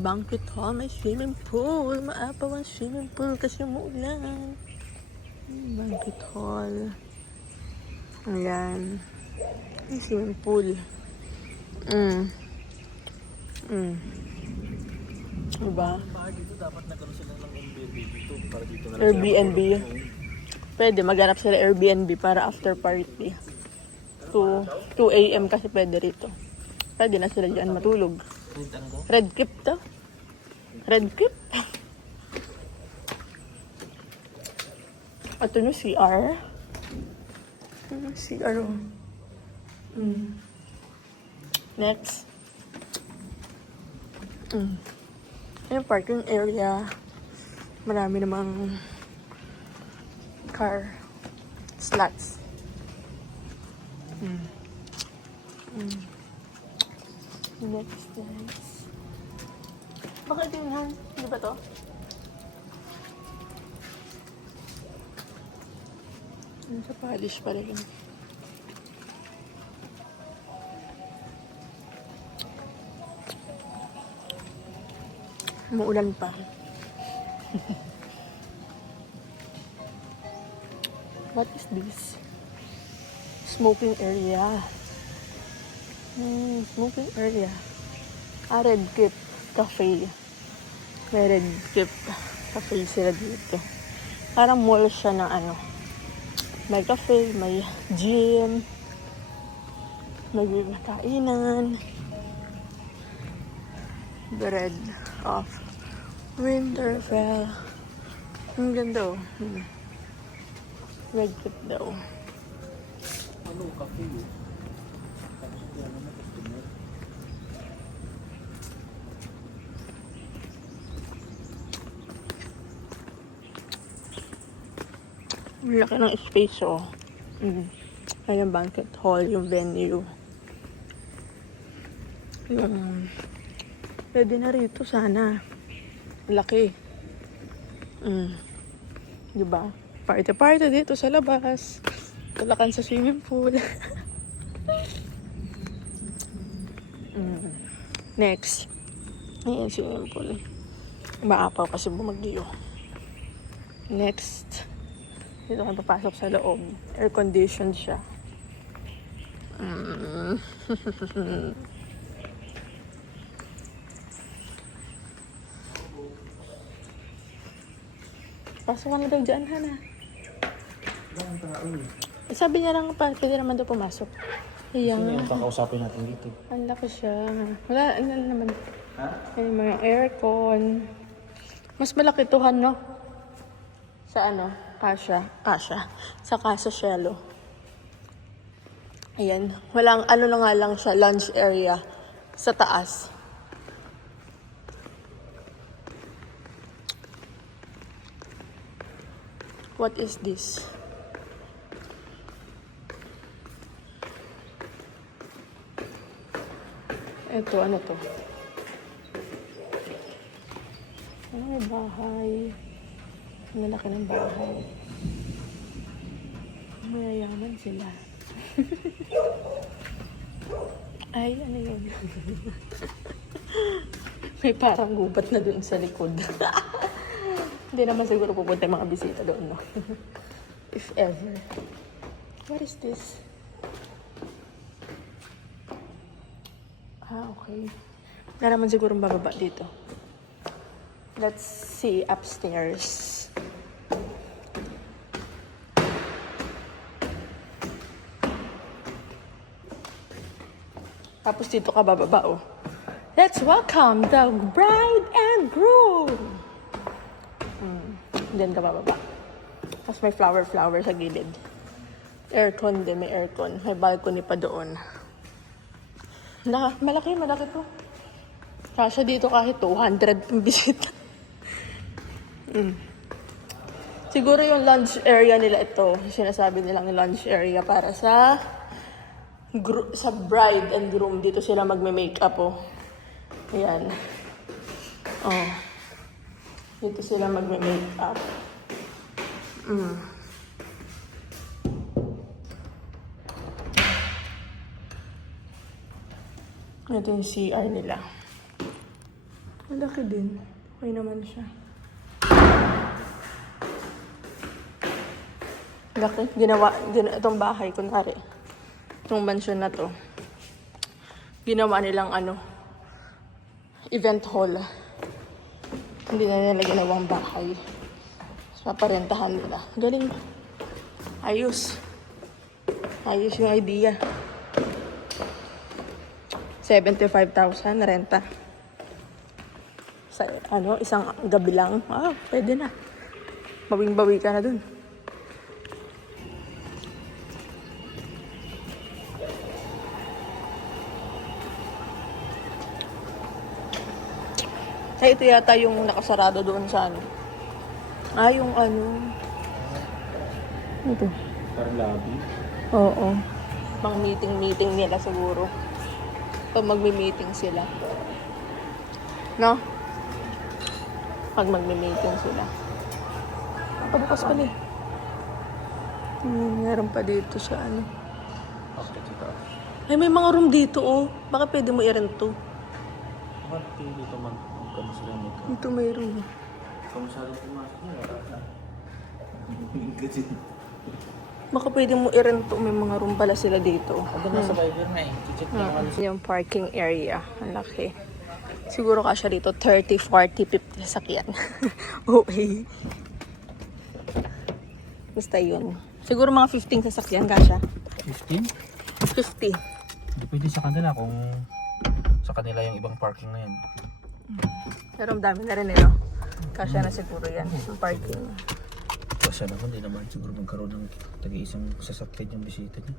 banquet hall, may swimming pool. Maapaw ang swimming pool kasi umuulan. Banquet hall. Ayan. May swimming pool. Diba? Dito dapat nagkaroon sila ng Airbnb dito para dito na lang. Airbnb. Pwede, maghanap sila Airbnb para after party. 2 a.m. kasi pwede rito. Pwede na sila dyan matulog. Red Cliff to. Red Cliff. Ito yung CR. CR. Next. Yung parking area. Marami namang car slots. Next. Bakit yung hand? Di ba to? Sa polish pa rin. Umuulan pa. What is this? Smoking area. Smoking area. Red Cliff Cafe. May Red Cliff Cafe sila dito. Parang mall siya ng ano. May cafe, may gym, may kainan. Bread of Winterfell. Ang ganda oh. Red Cliff daw. Ano, cafe yun? Laki ng space oh. Ayan yung banquet hall, yung venue. Pwede na rito sana. Laki. Diba? Party dito sa labas. Tulakan sa swimming pool. Next. Ayan swimming pool. Maapaw kasi bumagyo. Next. Dito kayo papasok sa loob. Air conditioned siya. Pasok ka na daw dyan, Hana. Sabi niya lang pa, pwede naman daw pumasok. Ayan. Sino yung kakausapin natin dito? Ang laki siya. Wala, ano naman. Ha? May mga aircon. Mas malaki to, no? Sa ano? Kasha. Sa Casa Cielo. Ayan. Walang, ano na nga lang siya, lunch area. Sa taas. What is this? Ito, ano to? Ay, bahay. Ang lalaki ng bahay. Mayayaman sila. Ay, ano yun? May parang gubat na dun sa likod. Hindi naman siguro pupunta yung mga bisita doon, no? If ever. What is this? Okay. Wala naman siguro bababa dito. Let's see upstairs. Tapos dito ka bababa, oh. Let's welcome the bride and groom! Then ka bababa. Tapos may flower sa gilid. Aircon din, may aircon. May balcony pa doon. Malaki to. Kasya dito kahit 200 yung bisita. Siguro yung lunch area nila ito. Sinasabi nilang lunch area para sa bride and groom. Dito sila magme-makeup, oh. Ayan. Oh. Dito sila magme-makeup. Ito yung CR nila. Malaki din. Okay naman siya. Laki. Itong bahay, kunwari. Itong mansion na to. Ginawa nilang event hall. Hindi na nila ginawang bahay. So, paparentahan nila. Galing. Ayos. Ayos yung idea. 75,000 renta. Sa isang gabi lang. Pwede na. Bawing-bawi ka na dun. Ay, ito yata yung nakasarado doon sa yung ito. Parang lobby. Oo. Pang meeting nila siguro. Pag magmi-meeting sila. No? Pag magmi-meeting sila. Pabukas pa eh. Meron pa dito sa After ito. Ay, may mga room dito Baka pwede mo i-rent to. Bakit dito man? Kamusta lang ito? Dito may room. Kamusta lang pumasok niya? Wala na. Kasi... Baka pwede mo i-rent to. May mga room pala sila dito. Doon na sa Viber na Check na Yung parking area. Ang laki. Siguro kasya dito 30, 40, 50 sasakyan. Okay. Basta yun. Siguro mga 15 sasakyan kasya. 15? 50. Hindi pwede sa kanila kung sa kanila yung ibang parking na yan. Pero ang dami na rin Kasya na siguro yan. Yung parking. Kasi naman, di naman siguro magkaroon ng tag-iisang sasakyan yung bisita niya.